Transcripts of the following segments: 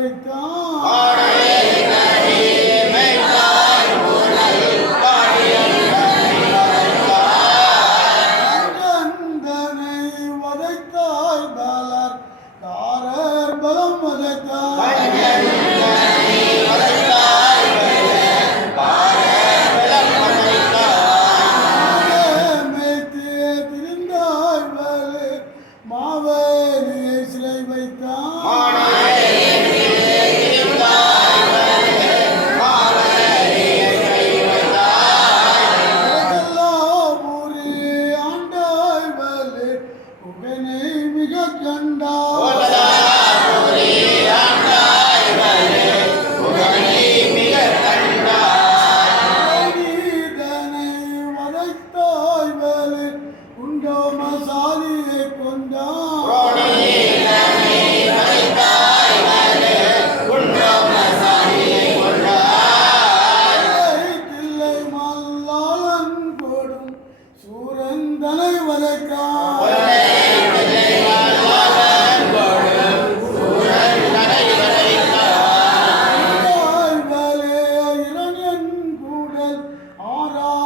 direita. 看到。Torah.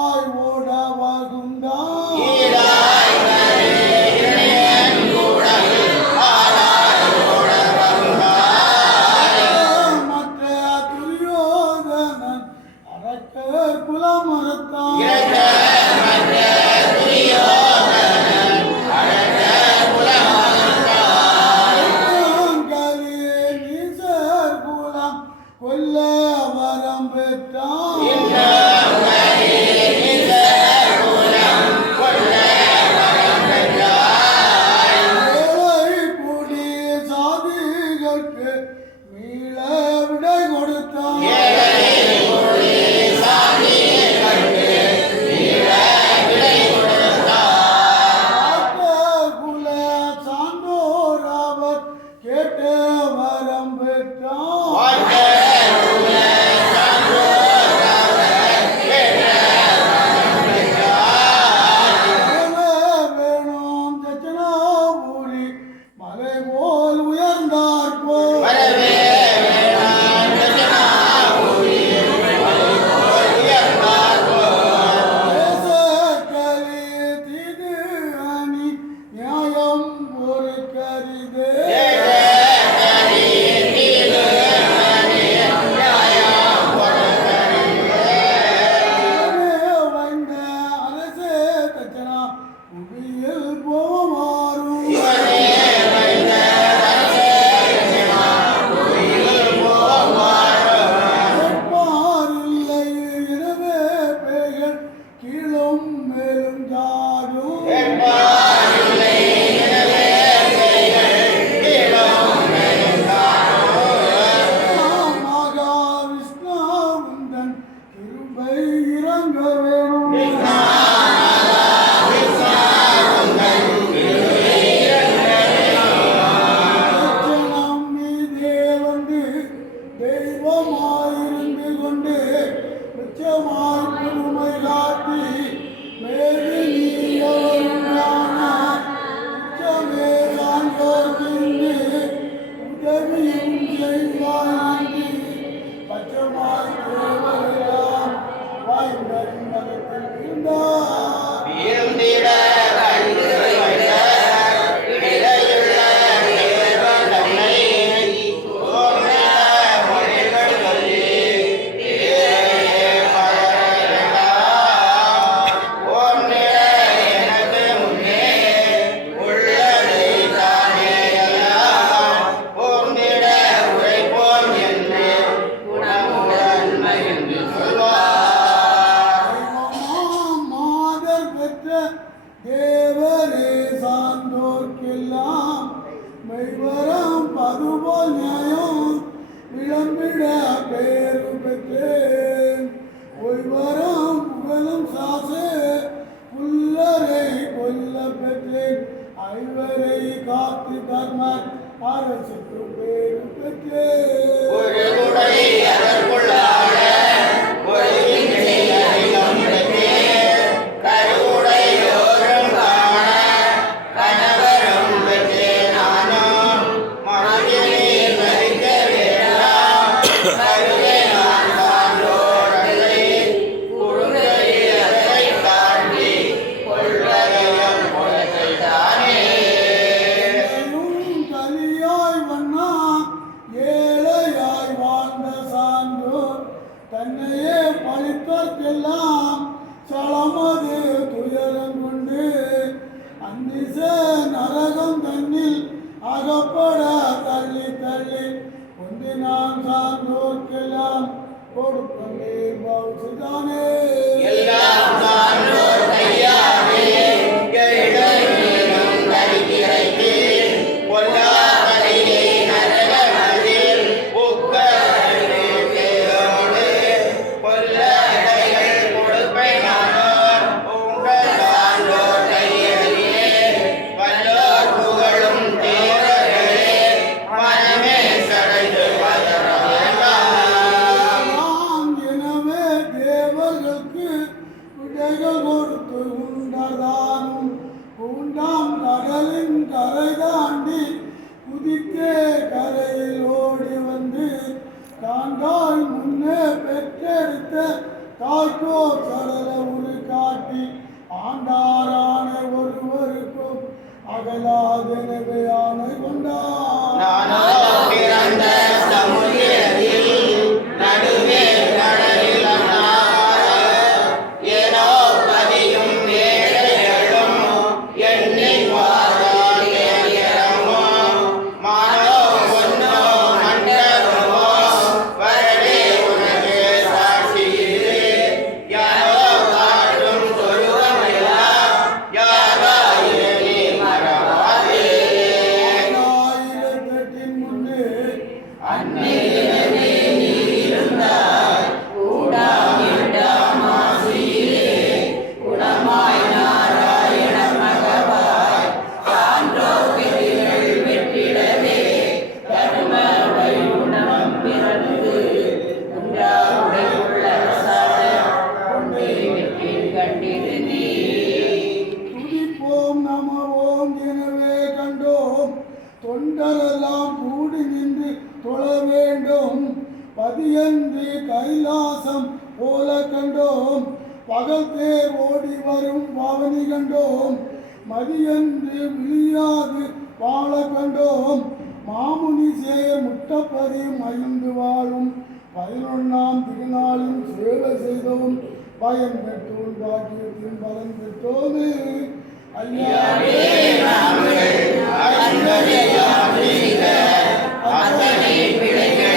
الملك الإمام Gracias, is ஆர்க்கோ கடல ஒரு காட்டி ஆண்டாரான ஒருவருக்கும் அகலாதெனவே ஆணை கொண்டார். தொண்டரெல்லாம் கூடி நின்று தொழ வேண்டும். பதியன்று கைலாசம் போல கண்டோம். பகல் தேர் ஓடி வரும் பாவனி கண்டோம். மதியன்று விழியாது வாழ கண்டோம். மாமுனி சேய முட்டப்பறி மகிழ்ந்து வாழும். பதினொன்னாம் திருநாளில் சேவை செய்தோம். பயன் பெற்றோம் பாக்கியத்தின் பலன் பெற்றோமே. அத்தனை பிழைகள்